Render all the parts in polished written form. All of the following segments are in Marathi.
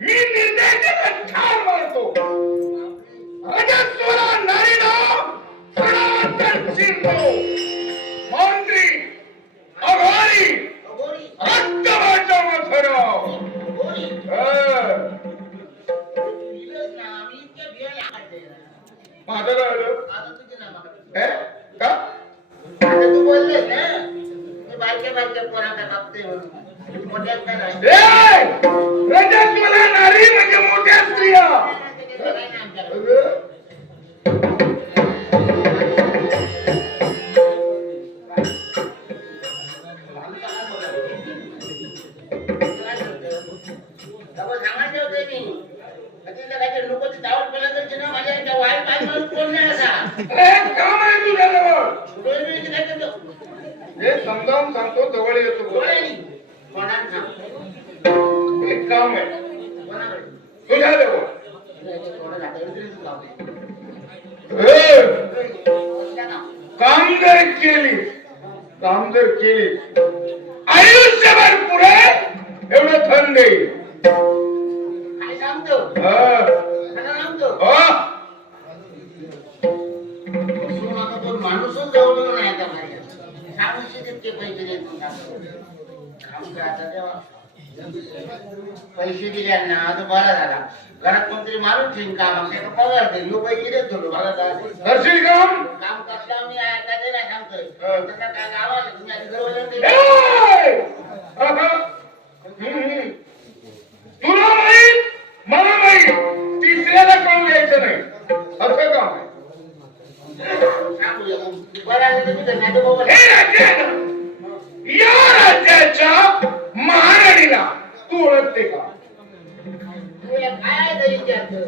मी निर्दयतेला ठार मारतो. रजस्वला नारीला सनातन शिरतो. मंत्री अघोरी रक्तवाचा मथुराव. माझं राहिलं का? तू बोलले ना मी बारक्या बारक्या पोरांना कापते म्हणून मोठ्यात काय नाही. रजस्वला नारी म्हणजे मोठ्या स्त्रिया. काम आहे तुझ्याजवळ. हे समजावून सांगतो, जवळ येतो. एक काम आहे तुझ्याजवळ. काम जर केली आयुष्यभर पुढे एवढं धन देईल. माणूसच जवळ नाही आता माझ्या सांगूशी तितके पैसे देतो. पैसे दिले ना आता बरा झाला. घरात कोणतरी माणूस ठेवून काम त्याचा पगार देईल. मी पैसे देतो मला करशील काम. काम कसलं मी ऐकायचं नाही सांगतोय. त्याचा काय गावाला तुम्ही आधी तुला माहित मला माहित तिसऱ्याला काम द्यायचं नाही असं काम. या राज्याच्या महाराणीला तू ओळखते का? तुला काय तरी विचारतो.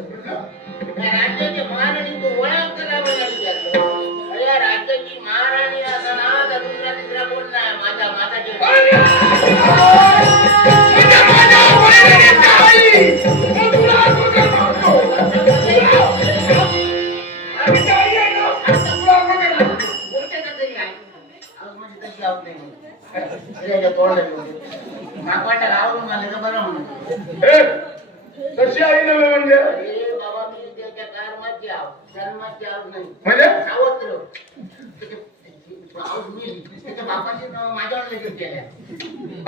या राज्याची महाराणी तू ओळखते का मला विचारतो. या राज्याची महाराणी असा ना दुसरा तिसरा कोण नाही. माझा कशी आई नव्हे म्हणजे बाबा मी त्याच्या कर्माची आव जन्माची आव नाही म्हणजे सावत्र त्याच्या बापाची माझ्यावर लगेच केल्या.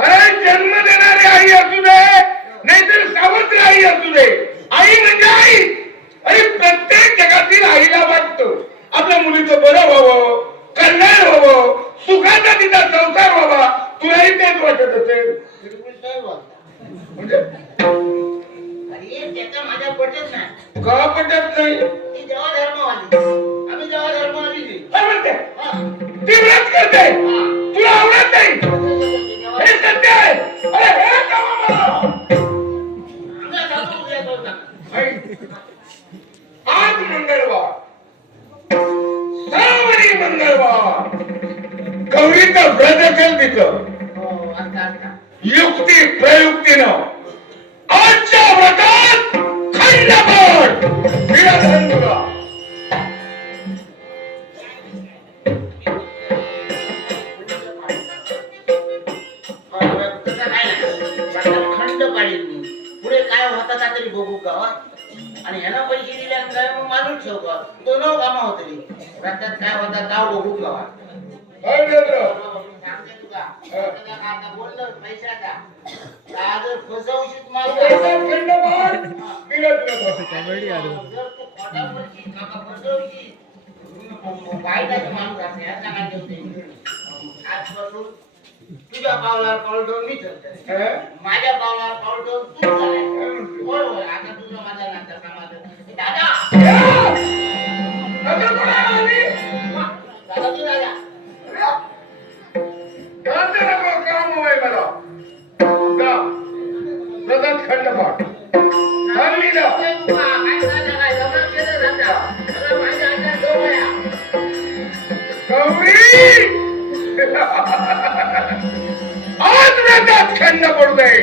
अरे जन्म देणारी आई असू दे नाहीतर सावत्र आई असू दे, आई म्हणजे आई. अरे प्रत्येक जगातील आईला वाटतं आपल्या मुलीचं बरं व्हावं, कल्याण व्हावं, सुखाचा तिचा संसार व्हावा. तुलाही तेच वाटत असेल. म्हणजे त्याचा माझ्या पटत नाही. का पटत नाही? ती देवा धर्मवाली. आम्ही देवा धर्मवाली काय म्हणते? ती व्रत करते, तुला आवडत नाही. हे सत्य आहे. अरे हे कामा मला आज मंगळवार, श्रावणी मंगळवार, गौरीचं व्रत असेल तिचं. युक्ती प्रयुक्तीनं आजच्या व्रतात खंडपाठ विराजन तुला. खंड पाडील मी. पुढे काय होता का तरी बघू का. आणि ह्याला पैसे दिल्यानंतर मग माणूस ठेवतो तो न कामा होतरी. रस्त्यात काय होता का बघू का. सांगते तुका आता बोललो पैशाचा आज फसवशीत मला. जर तू खोटा बोलशील काका फसवशील बायकाचा माणूस असे ह्या सांगायला होते. आजपासून तुझ्या पावलावर पाऊल ठेवून मी चलते, माझ्या पावलावर पाऊल ठेवून तू चालायचं. होय होय आता तुझं माझ्या नंतर समाज. दादा दादा तू दादा काम आहे मला खंडपाठ आज व्रतात खंड पडतोय.